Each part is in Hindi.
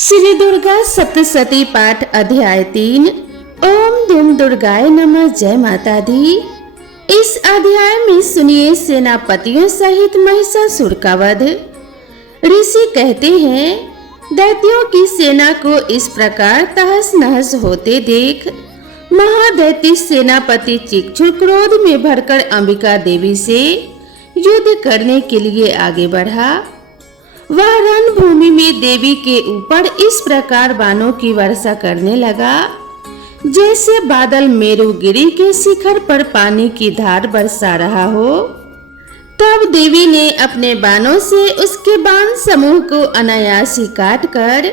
श्री दुर्गा सप्तशती पाठ अध्याय 3। ओम धूम दुर्गाय नमः। जय माता दी। इस अध्याय में सुनिए सेनापतियों सहित महिषासुर का वध। ऋषि कहते हैं, दैत्यों की सेना को इस प्रकार तहस नहस होते देख महादैत्य सेनापति चिक्षुर क्रोध में भरकर अंबिका देवी से युद्ध करने के लिए आगे बढ़ा। वह रणभूमि में देवी के ऊपर इस प्रकार बाणों की वर्षा करने लगा जैसे बादल मेरुगिरी के शिखर पर पानी की धार बरसा रहा हो। तब देवी ने अपने बाणों से उसके बाण समूह को अनायास ही काट कर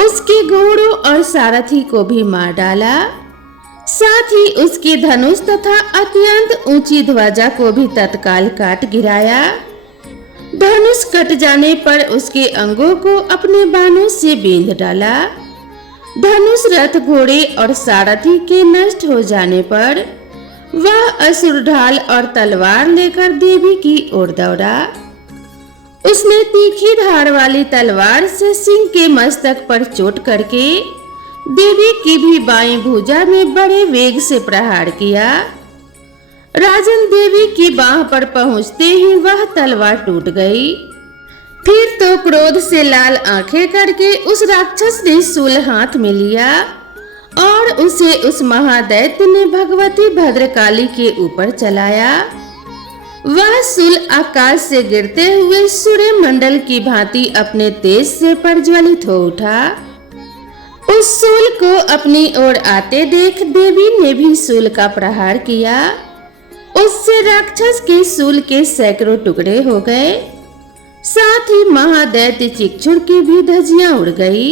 उसके घोड़ों और सारथी को भी मार डाला। साथ ही उसके धनुष तथा अत्यंत ऊंची ध्वजा को भी तत्काल काट गिराया। धनुष कट जाने पर उसके अंगों को अपने बाणों से बींध डाला। धनुष रथ घोड़े और सारथी के नष्ट हो जाने पर वह असुर ढाल और तलवार लेकर देवी की ओर दौड़ा। उसने तीखी धार वाली तलवार से सिंह के मस्तक पर चोट करके देवी की भी बाईं भुजा में बड़े वेग से प्रहार किया। राजन देवी की बाह पर पहुंचते ही वह तलवार टूट गई। फिर तो क्रोध से लाल आंखें करके उस राक्षस ने शूल हाथ में लिया और उसे उस महादैत्य ने भगवती भद्रकाली के ऊपर चलाया। वह शूल आकाश से गिरते हुए सूर्य मंडल की भांति अपने तेज से प्रज्वलित हो उठा। उस शूल को अपनी ओर आते देख देवी ने भी शूल का प्रहार किया। उससे राक्षस के शूल के सैकड़ों टुकड़े हो गए। साथ ही महादैत्य चिक्षुर की भी धज्जियां उड़ गई।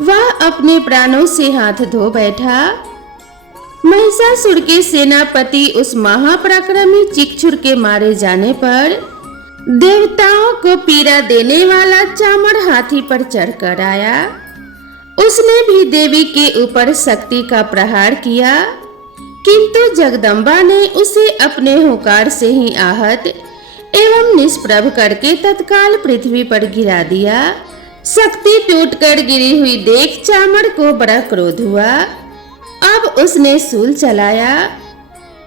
वह अपने प्राणों से हाथ धो बैठा। महिषासुर के सेनापति उस महापराक्रमी चिक्षुर के मारे जाने पर देवताओं को पीड़ा देने वाला चामर हाथी पर चढ़कर आया। उसने भी देवी के ऊपर शक्ति का प्रहार किया, किंतु जगदम्बा ने उसे अपने हुंकार से ही आहत एवं निष्प्रभ करके तत्काल पृथ्वी पर गिरा दिया। शक्ति टूटकर गिरी हुई देख चामर को बड़ा क्रोध हुआ। अब उसने शूल चलाया,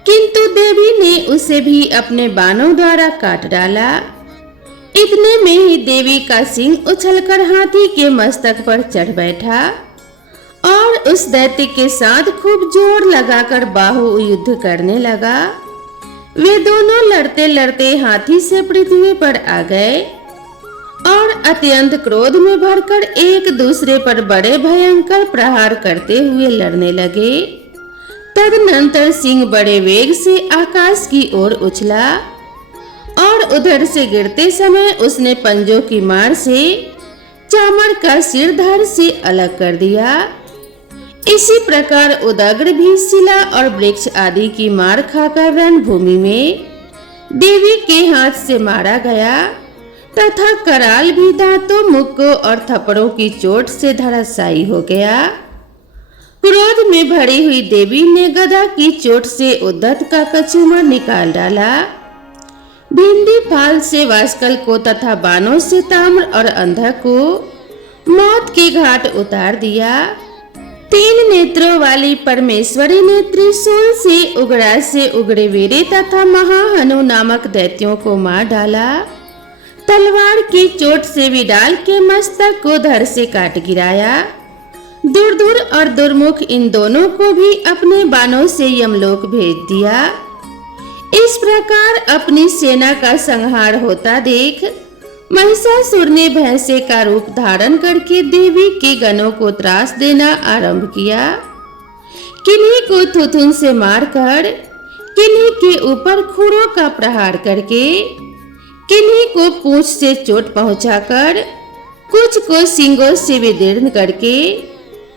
किंतु देवी ने उसे भी अपने बाणों द्वारा काट डाला। इतने में ही देवी का सिंह उछलकर हाथी के मस्तक पर चढ़ बैठा और उस दैत्य के साथ खूब जोर लगाकर बाहु युद्ध करने लगा। वे दोनों लड़ते लड़ते हाथी से पृथ्वी पर आ गए और अत्यंत क्रोध में भरकर एक दूसरे पर बड़े भयंकर प्रहार करते हुए लड़ने लगे। तदनंतर सिंह बड़े वेग से आकाश की ओर उछला और उधर से गिरते समय उसने पंजों की मार से चामर का सिर धड़ से अलग कर दिया। इसी प्रकार उदग्र भी शिला और वृक्ष आदि की मार खाकर रणभूमि में देवी के हाथ से मारा गया तथा कराल भी दांतों, मुक्कों और थप्पड़ों की चोट से धराशायी हो गया। क्रोध में भरी हुई देवी ने गदा की चोट से उद्धत का कचूमर निकाल डाला। भिंडी फाल से वास्कल को तथा बाणों से ताम्र और अंधक को मौत के घाट उतार दिया। 3 नेत्रों वाली परमेश्वरी ने त्रिशूल से उग्रा से उगड़े वीरे तथा महाहनु नामक दैत्यों को मार डाला। तलवार की चोट से विडाल के मस्तक को धड़ से काट गिराया। दुर्धुर और दुर्मुख इन दोनों को भी अपने बाणों से यमलोक भेज दिया। इस प्रकार अपनी सेना का संहार होता देख महिषासुर ने भैंसे का रूप धारण करके देवी के गणों को त्रास देना आरंभ किया। किन्हीं को थुथुन से मारकर, किन्हीं के ऊपर खुरों का प्रहार करके, किन्हीं को पूंछ से चोट पहुंचाकर, कुछ को सींगों से विदीर्ण करके,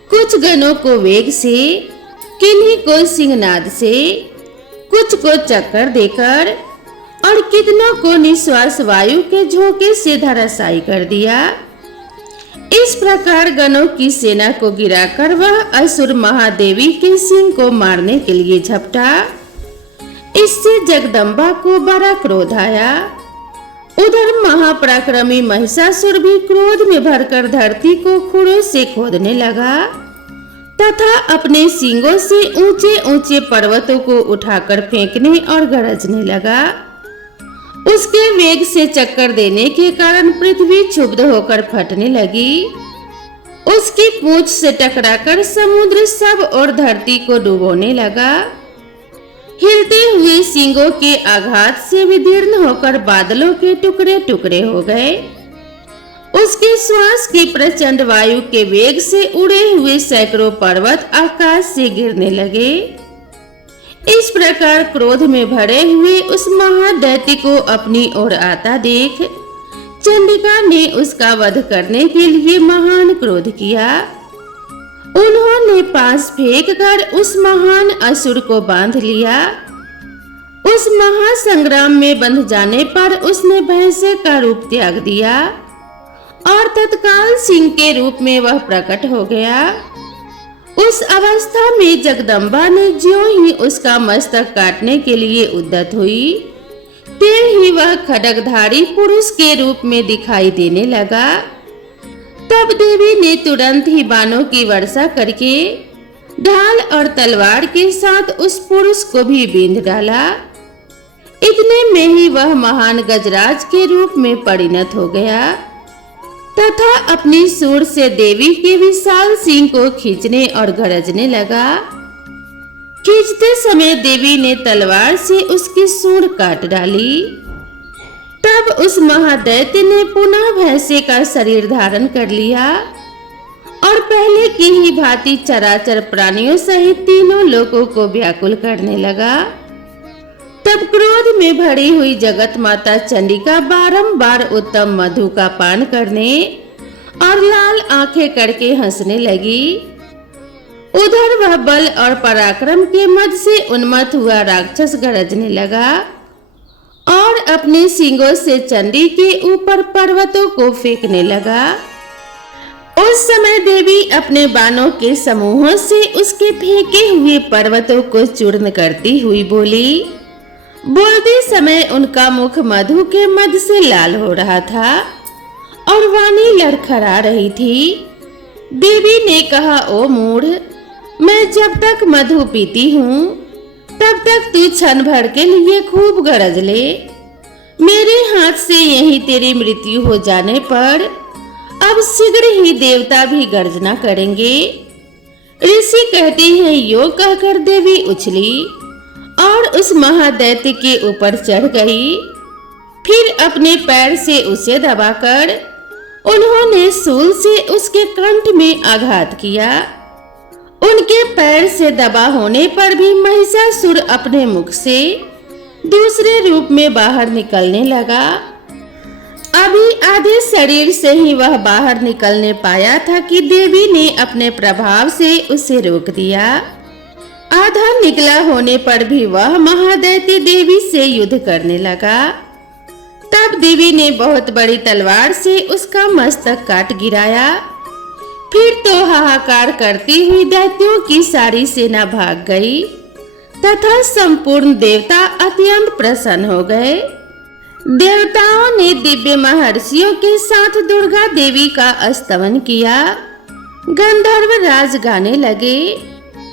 कुछ गणों को वेग से, किन्हीं को सिंहनाद से, कुछ को चक्कर देकर और कितनों को निश्वास वायु के झोंके से धराशायी कर दिया। इस प्रकार गणों की सेना को गिराकर वह असुर महादेवी के सिंह को मारने के लिए झपटा। इससे जगदम्बा को बड़ा क्रोध आया। उधर महापराक्रमी महिषासुर भी क्रोध में भरकर धरती को खुरों से खोदने लगा तथा अपने सींगों से ऊंचे ऊंचे पर्वतों को उठाकर फेंकने और गरजने लगा। उसके वेग से चक्कर देने के कारण पृथ्वी क्षुब्ध होकर फटने लगी। उसकी पूंछ से टकराकर समुद्र सब और धरती को डुबोने लगा। हिलते हुए सींगों के आघात से विदीर्ण होकर बादलों के टुकड़े टुकड़े हो गए। उसके श्वास की प्रचंड वायु के वेग से उड़े हुए सैकड़ों पर्वत आकाश से गिरने लगे। इस प्रकार क्रोध में भरे हुए उस महादैत्य को अपनी ओर आता देख चंडिका ने उसका वध करने के लिए महान क्रोध किया। उन्होंने पास फेंक कर उस महान असुर को बांध लिया। उस महासंग्राम में बंध जाने पर उसने भैंसे का रूप त्याग दिया और तत्काल सिंह के रूप में वह प्रकट हो गया। उस अवस्था में जगदम्बा ने ज्यों ही उसका मस्तक काटने के लिए उद्यत हुई, त्यों ही वह खड्गधारी पुरुष के रूप में दिखाई देने लगा। तब देवी ने तुरंत ही बाणों की वर्षा करके ढाल और तलवार के साथ उस पुरुष को भी बींध डाला। इतने में ही वह महान गजराज के रूप में परिणत हो गया तथा अपनी सूंड से देवी के विशाल सिंह को खींचने और गरजने लगा। खींचते समय देवी ने तलवार से उसकी सूंड काट डाली। तब उस महादैत्य ने पुनः भैंसे का शरीर धारण कर लिया और पहले की ही भांति चराचर प्राणियों सहित तीनों लोगों को व्याकुल करने लगा। तब क्रोध में भरी हुई जगत माता चंडिका बारंबार उत्तम मधु का पान करने और लाल आंखें करके हंसने लगी। उधर वह बल और पराक्रम के मद से उन्मत्त हुआ राक्षस गरजने लगा और अपने सींगों से चंडी के ऊपर पर्वतों को फेंकने लगा। उस समय देवी अपने बाणों के समूहों से उसके फेंके हुए पर्वतों को चूर्ण करती हुई बोली। बोलते समय उनका मुख मधु के मद से लाल हो रहा था और वाणी लड़खड़ा रही थी। देवी ने कहा, ओ मूढ़, मैं जब तक मधु पीती हूँ तब तक तू क्षण भर के लिए खूब गरज ले। मेरे हाथ से यही तेरी मृत्यु हो जाने पर अब शीघ्र ही देवता भी गर्जना करेंगे। ऋषि कहते हैं, योग कहकर देवी उछली और उस महादैत्य के ऊपर चढ़ गई। फिर अपने पैर से उसे दबाकर उन्होंने शूल से उसके कंठ में आघात किया। उनके पैर से दबा होने पर भी महिषासुर अपने मुख से दूसरे रूप में बाहर निकलने लगा। अभी आधे शरीर से ही वह बाहर निकलने पाया था कि देवी ने अपने प्रभाव से उसे रोक दिया। आधा निकला होने पर भी वह महादैत्य देवी से युद्ध करने लगा। तब देवी ने बहुत बड़ी तलवार से उसका मस्तक काट गिराया। फिर तो हाहाकार करती हुई दैत्यों की सारी सेना भाग गई तथा संपूर्ण देवता अत्यंत प्रसन्न हो गए। देवताओं ने दिव्य महर्षियों के साथ दुर्गा देवी का स्तवन किया। गंधर्व राज गाने लगे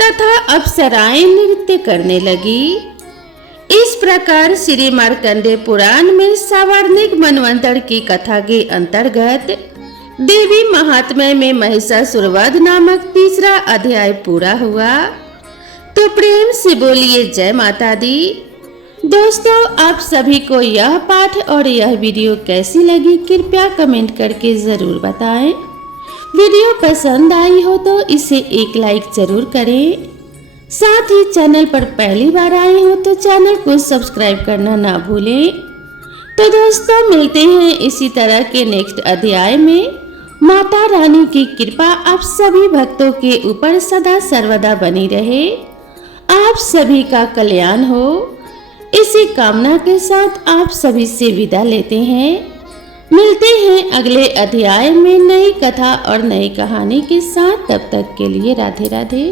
तथा अप्सराएं नृत्य करने लगी। इस प्रकार श्री मार्कंडेय पुराण में सावर्णिक मनवंतर की कथा के अंतर्गत देवी महात्म्य में महिषासुरवध नामक तीसरा अध्याय पूरा हुआ। तो प्रेम से बोलिए जय माता दी। दोस्तों, आप सभी को यह पाठ और यह वीडियो कैसी लगी कृपया कमेंट करके जरूर बताएं। वीडियो पसंद आई हो तो इसे एक लाइक जरूर करें। साथ ही चैनल पर पहली बार आए हो तो चैनल को सब्सक्राइब करना ना भूलें। तो दोस्तों, मिलते हैं इसी तरह के नेक्स्ट अध्याय में। माता रानी की कृपा आप सभी भक्तों के ऊपर सदा सर्वदा बनी रहे। आप सभी का कल्याण हो, इसी कामना के साथ आप सभी से विदा लेते हैं। मिलते हैं अगले अध्याय में नई कथा और नई कहानी के साथ। तब तक के लिए राधे राधे।